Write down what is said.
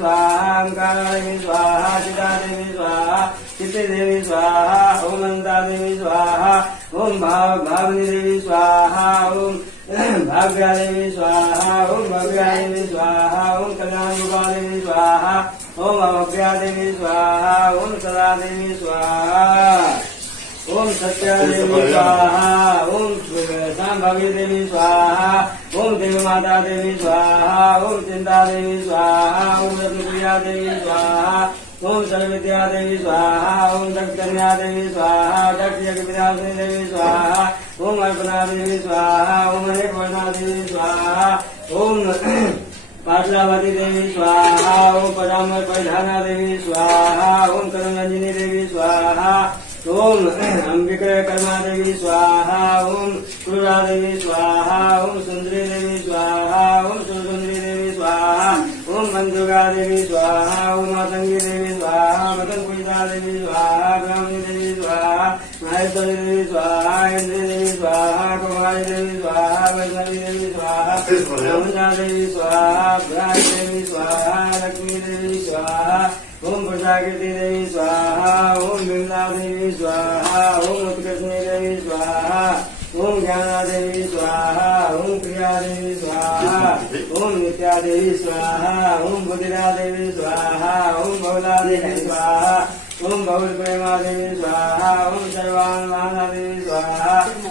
स्वाहा ओंकारा देवी स्वाहा चिता देवी स्वाहा चित्ते देवी स्वाहा ओम अनंता देवी स्वाहा ओम भावनी देवी स्वाहा ओम भाग्या देवी स्वाहा ओम भव्या देवी स्वाहा ओम कल्याण रूपा देवी स्वाहा ओम अभव्या देवी स्वाहा ओम सदा देवी स्वाहा ओम सत्या देवी स्वाहा ओम शांभवी देवी स्वाहा ओम देव माता देवी स्वाहा ओम चिंता देवी स्वाहा ओम रत्नप्रिया देवी स्वाहा ओम सर्वविद्या देवी स्वाहा ओम दक्षकन्या देवी स्वाहा दक्ष यज्ञ विनाशिनी देवी स्वाहा ओम अर्पणा देवी स्वाहा ओम अनेकवर्णा देवी स्वाहा ओम पाटलावती देवी स्वाहा ओम परामर परिधाना देवी स्वाहा ओम कर्मरंजिनी देवी स्वाहा ओम अंबिका कर्मा देवी स्वाहा ओम क्रूरा देवी स्वाहा ओम सुंदरी देवी स्वाहा ओम सुंदरी देवी स्वाहा ओम मंजुगा देवी स्वाहा ओम मातंगी देवी स्वाहा मदन पूजिता देवी स्वाहा ब्राह्मणी देवी स्वाहा महेश्वरी देवी स्वाहा इंद्री देवी स्वाहा कुमारी देवी स्वाहा वैष्णवी देवी स्वाहा रमना देवी स्वाहा ब्राह्मी देवी स्वाहा लक्ष्मी देवी स्वाहा ओम प्रजाकृति देवी स्वाहा ओम विमला देवी स्वाहा ओम उत्कृष्णी देवी स्वाहा ओम ज्ञाना देवी स्वाहा ओम प्रिया देवी स्वाहा ओम नित्या देवी स्वाहा ओम बुद्धिरा देवी स्वाहा ओम बहुला देवी स्वाहा ओम बहुल प्रेमा देवी स्वाहा ओम सर्वान माना देवी स्वाहा